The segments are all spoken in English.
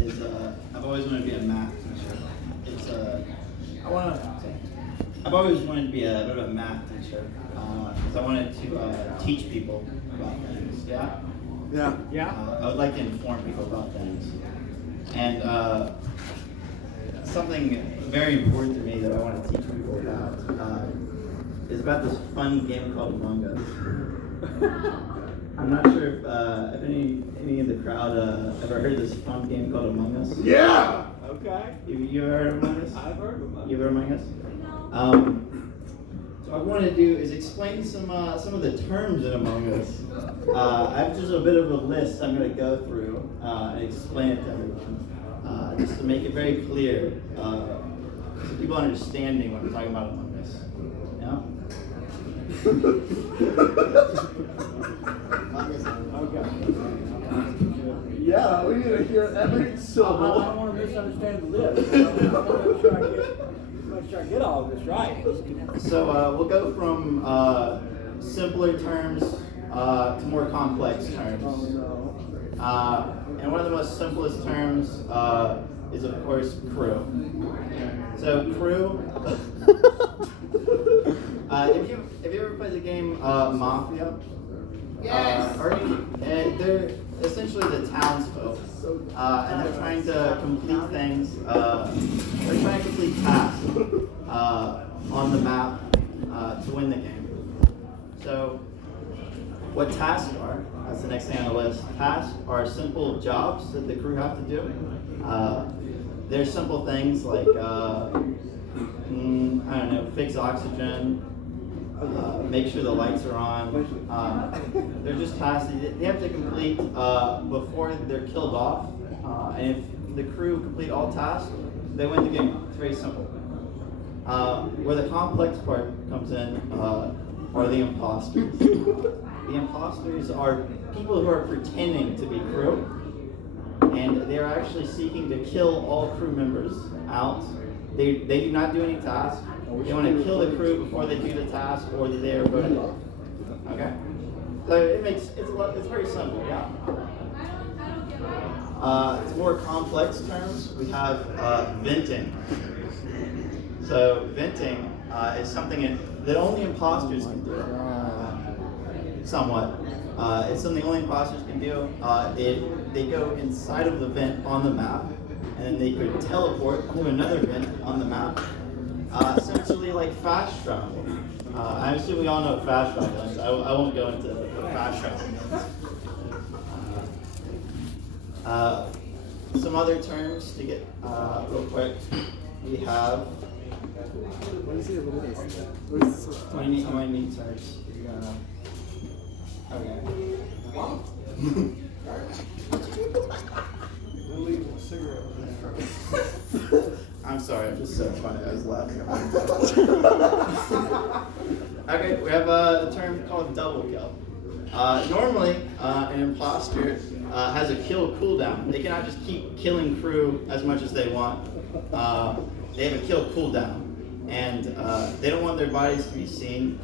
is I've always wanted to be a math teacher. It's I've always wanted to be a bit of a math teacher because I wanted to teach people about things. Yeah. Yeah. I would like to inform people about things, and something very important to me that I want to teach people about is about this fun game called Among Us. I'm not sure if any of the crowd ever heard of this fun game called Among Us. Yeah. Okay. You ever heard of Among Us? I've heard of Among Us. You ever heard of Among Us? So what I want to do is explain some of the terms in Among Us. I have just a bit of a list I'm going to go through and explain it to everyone, just to make it very clear, so people are understanding what I'm talking about Among Us. Yeah. Yeah, we need to hear every syllable. I don't want to misunderstand the list. I want to make sure I get all of this right. So we'll go from simpler terms to more complex terms. And one of the most simplest terms is, of course, crew. So crew. Have you ever played the game Mafia? Yes. They're essentially the townsfolk, and they're trying to complete things. They're trying to complete tasks on the map to win the game. So, what tasks are? That's the next thing on the list. Tasks are simple jobs that the crew have to do. They're simple things like I don't know, fix oxygen. Make sure the lights are on. They're just tasks they have to complete before they're killed off. And if the crew complete all tasks, they win the game. It's very simple. Where the complex part comes in are the imposters. The imposters are people who are pretending to be crew, and they are actually seeking to kill all crew members out. They do not do any tasks. They want to kill the crew before they do the task, or they are voted off. Okay, so it's very simple. Yeah. To more complex terms, we have venting. So venting is something that only imposters can do. Somewhat. It's something only imposters can do. They go inside of the vent on the map, and then they could teleport to another vent on the map. Essentially like fast travel. I'm assuming we all know what fast travel is. I won't go into what fast travel means. Some other terms to get real quick. We have. What do I need terms? Okay. I'm sorry, I'm just so funny. I was laughing at myself. Okay, we have a term called double kill. Normally, an imposter has a kill cooldown. They cannot just keep killing crew as much as they want. They have a kill cooldown, and they don't want their bodies to be seen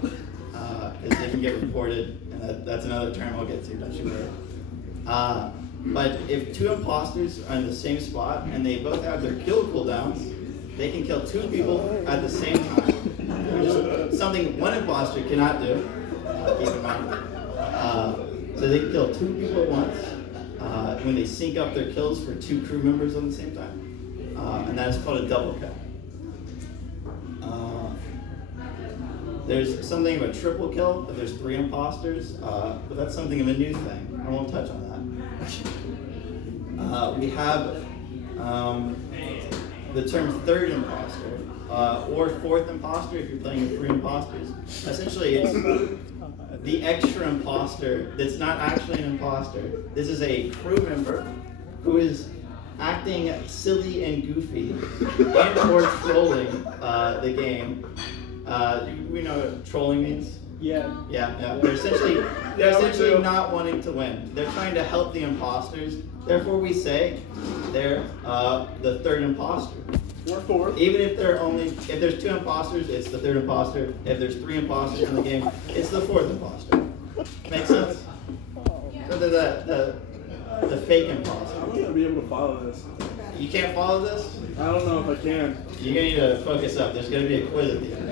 because they can get reported, and that's another term I'll get to. Don't you worry. But if two imposters are in the same spot and they both have their kill cooldowns, they can kill two people at the same time, which is something one imposter cannot do. Keep in mind. So they can kill two people at once when they sync up their kills for two crew members at the same time, and that is called a double kill. There's something of a triple kill if there's three imposters, but that's something of a new thing. I won't touch on that. We have the term third imposter, or fourth imposter if you're playing with three imposters. Essentially, it's the extra imposter that's not actually an imposter. This is a crew member who is acting silly and goofy and or trolling the game. We know what trolling means? Yeah. Yeah. They're essentially not wanting to win. They're trying to help the imposters. Therefore, we say they're the third imposter. Or fourth. Even if there's two imposters, it's the third imposter. If there's three imposters in the game, it's the fourth imposter. Make sense? So the fake imposter. I'm gonna be able to follow this. You can't follow this? I don't know if I can. You're gonna need to focus up. There's gonna be a quiz at the end.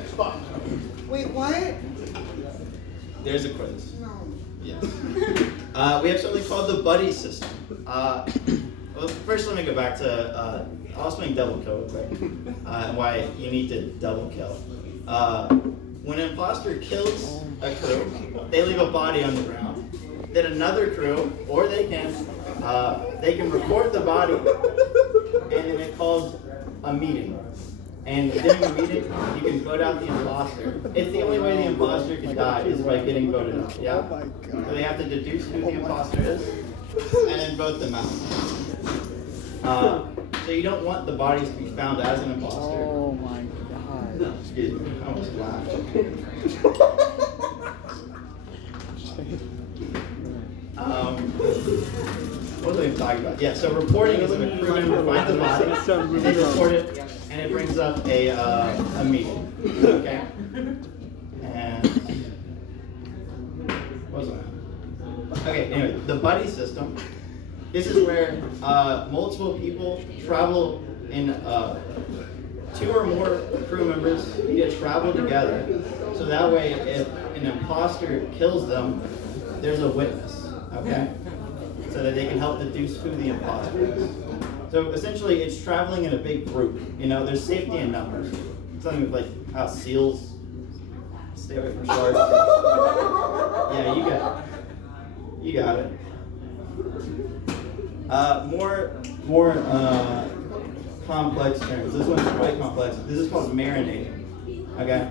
Wait, what? There's a quiz. No. Yes. We have something called the buddy system. Well, first let me go back to, I'll explain double kill real quick, and why you need to double kill. When an imposter kills a crew, they leave a body on the ground. Then another crew, or they can report the body, and then it calls a meeting. And during the meeting, you can vote out the imposter. It's the only way the imposter can die is by getting voted out. Yeah. So they have to deduce who the imposter is, and then vote them out. So you don't want the bodies to be found as an imposter. Oh my god. Excuse me, I almost laughed. What was I even talking about? Yeah, so reporting is when a crew member finds the body, they report it, and it brings up a meeting. Okay? And what was I? Okay, anyway, the buddy system. This is where multiple people travel in 2 or more crew members need to travel together. So that way, if an imposter kills them, there's a witness, okay? So that they can help deduce who the imposter is. So essentially, it's traveling in a big group. You know, there's safety in numbers. Something like how seals stay away from sharks. Yeah, you got it. More complex terms. This one's quite complex. This is called marinating. Okay?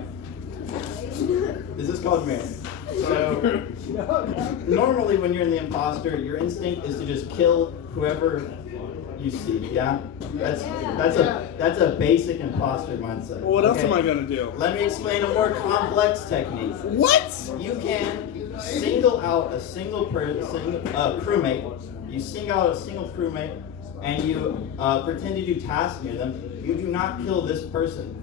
This is called marinating. So normally when you're in the imposter, your instinct is to just kill whoever you see. Yeah? That's a basic imposter mindset. Well, what else am I gonna do? Let me explain a more complex technique. What? You can single out a single crewmate. You single out a single crewmate, and you pretend to do tasks near them. You do not kill this person.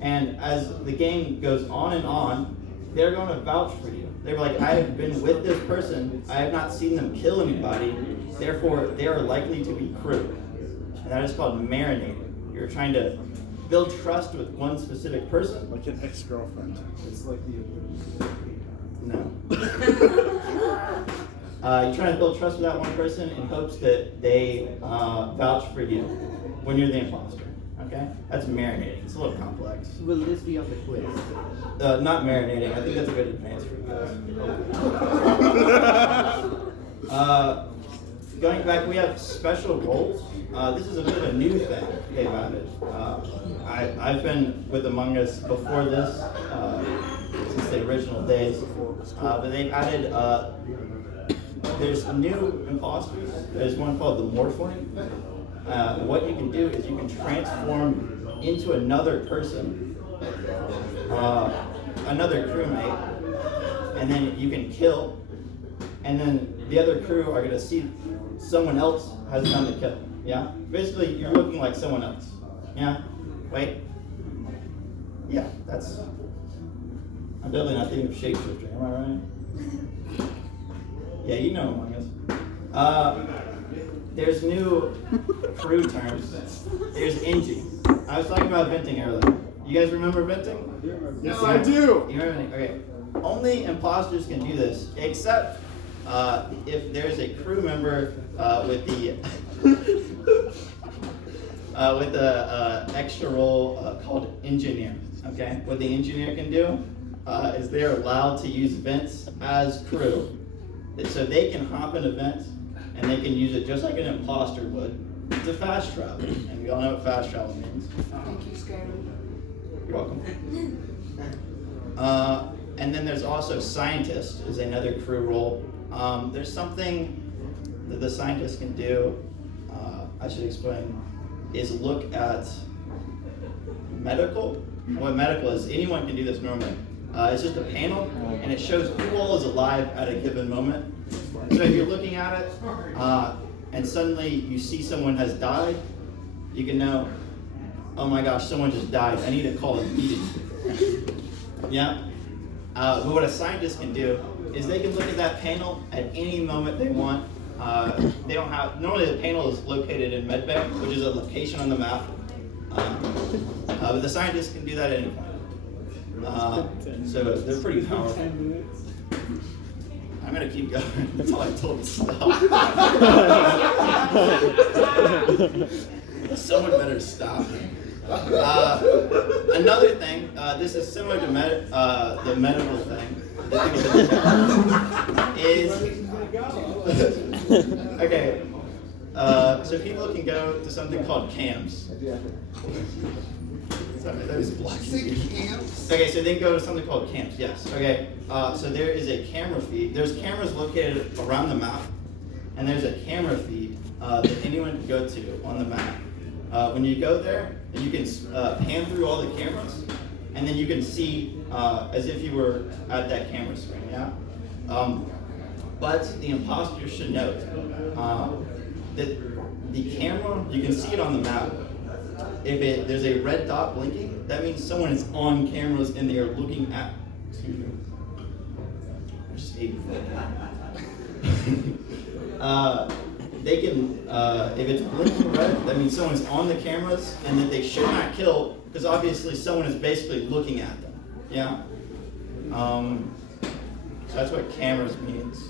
And as the game goes on and on, they're going to vouch for you. They're like, I have been with this person. I have not seen them kill anybody. Therefore, they are likely to be crew. And that is called marinating. You're trying to build trust with one specific person. Like an ex-girlfriend. It's like the... No. You're trying to build trust with that one person in hopes that they vouch for you when you're the imposter. Okay? That's marinating. It's a little complex. Will this be on the quiz? Not marinating. I think that's a good advance for you guys. Going back, we have special roles. This is a bit of a new thing they've added. I've been with Among Us before this, since the original days. But they've added, there's new imposters. There's one called the Morphling. What you can do is you can transform into another person, another crewmate, and then you can kill, and then the other crew are going to see someone else has done the kill. Yeah? Basically, you're looking like someone else. Yeah? Wait. Yeah, that's... I'm definitely not thinking of shapeshifting, am I right? Yeah, you know Among Us. There's new crew terms. There's engine. I was talking about venting earlier. You guys remember venting? Yes, I do! You remember venting? Okay. Only imposters can do this, except if there's a crew member with the extra role called engineer. Okay. What the engineer can do is they're allowed to use vents as crew, so they can hop in a vent and they can use it just like an imposter would to fast travel. And we all know what fast travel means. Thank you, Scary. You're welcome. And then there's also scientist is another crew role. There's something that the scientist can do, I should explain, is look at medical. What medical is, anyone can do this normally. It's just a panel, and it shows who all is alive at a given moment. So if you're looking at it, and suddenly you see someone has died, you can know, oh my gosh, someone just died. I need to call a meeting. Yeah? But what a scientist can do is they can look at that panel at any moment they want, they don't have, normally the panel is located in medbay, which is a location on the map. But the scientists can do that at any point. So they're pretty powerful. I'm gonna keep going until I told to stop. Someone better stop me. Another thing, this is similar to the medical thing. Is okay. So people can go to something called cams. Sorry, that was blocking. Okay, so they can go to something called camps. Yes. Okay. So there is a camera feed. There's cameras located around the map, and there's a camera feed that anyone can go to on the map. When you go there, you can pan through all the cameras, and then you can see as if you were at that camera screen. Yeah. But the imposter should note that the camera, you can see it on the map. If there's a red dot blinking, that means someone is on cameras and they are looking at. Excuse me. There's 84. They can, if it's blinking red, that means someone's on the cameras and that they should not kill because obviously someone is basically looking at them. Yeah. So that's what cameras means.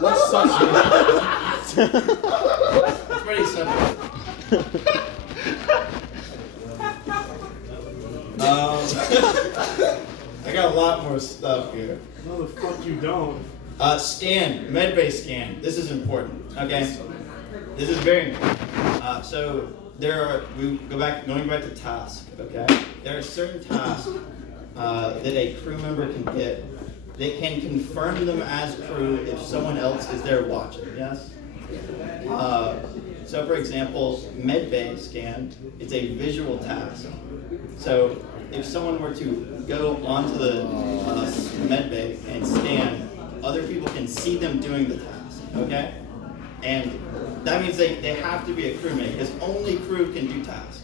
What's such? It's pretty simple. I got a lot more stuff here. No, the fuck you don't. Scan, medbay scan. This is important. Okay, this is very important. So going back to tasks. Okay, there are certain tasks that a crew member can get. They can confirm them as crew if someone else is there watching. Yes. So for example, medbay scan, it's a visual task. So if someone were to go onto the medbay and scan, other people can see them doing the task, okay? And that means they have to be a crewmate because only crew can do tasks.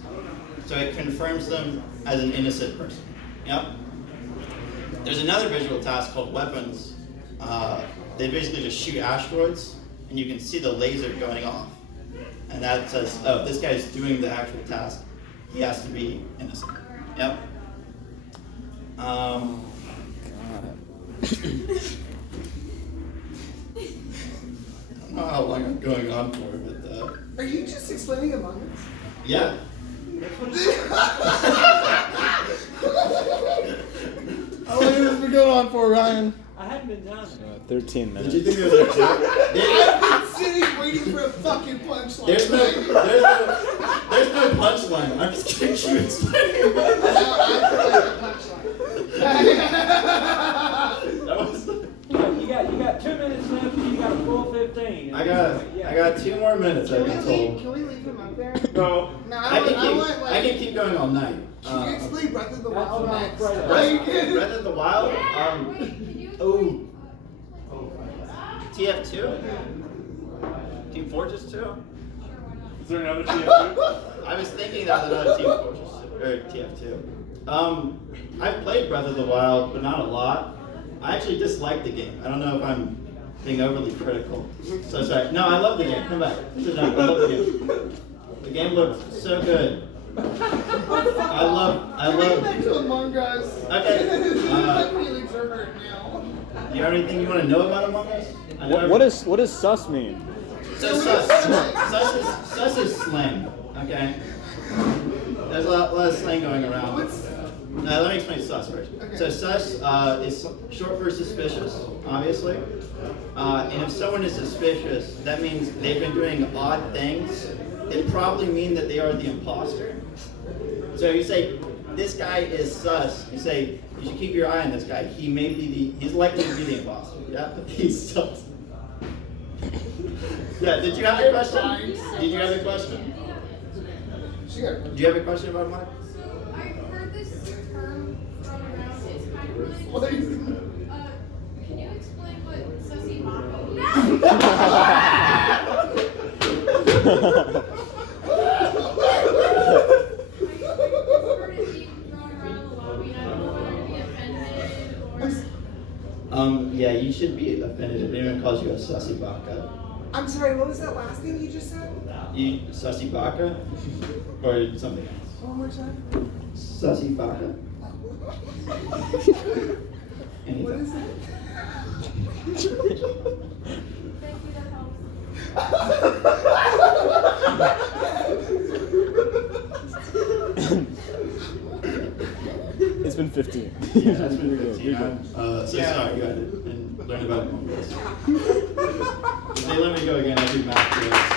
So it confirms them as an innocent person, yep? There's another visual task called weapons. They basically just shoot asteroids and you can see the laser going off. And that says, oh, this guy's doing the actual task. He has to be innocent. Yep. I don't know how long I'm going on for, but Are you just explaining Among Us? yeah. How long has this been going on for, Ryan? I hadn't been down there. 13 minutes. Did you think it was a joke? I've been sitting waiting for a fucking punchline. There's no punchline. I'm just kidding you explaining. That was. You got 2 minutes left and you got a full 15. I got 2 more minutes. I've been told. Can we leave him up there? No. No, I can keep going all night. Can you explain Breath of the Wild what I'm next? afraid of. Breath of the Wild. Oh. TF2. Team Fortress 2. Is there another TF2? I was thinking that was another Team Fortress or TF2. I've played Breath of the Wild, but not a lot. I actually dislike the game. I don't know if I'm being overly critical. So sorry. No, I love the game. Come back. Sit down. I love the game. The game looks so good. I love. Can we go back to Among Us? Okay. My feelings are hurt now. Do you have anything you want to know about Among Us? I know What does sus mean? So sus is slang, okay? There's a lot of slang going around. Let me explain sus first. Okay. So sus is short for suspicious, obviously. And if someone is suspicious, that means they've been doing odd things. It probably mean that they are the imposter. So you say, this guy is sus. You say, you should keep your eye on this guy. He's likely to be the imposter. Yeah, he's sus. Yeah, did you have a question? Did you have a question? Sure. Do you have a question about Mark? So I've heard this term thrown around. It's kind of really. What? Can you explain what sussy mama means? I've heard it being thrown around the lobby, and I don't know whether to be offended or. Yeah, you should be offended if anyone calls you a sussy baka. I'm sorry, what was that last thing you just said? You sussy baka? Or something else? One more time. Sussy baka. What is it? Thank you, that helps. It's been 15. Yeah, that's been You're good, 15. you're good. So sorry, go ahead and learn about it. If they let me go again, I'll do math.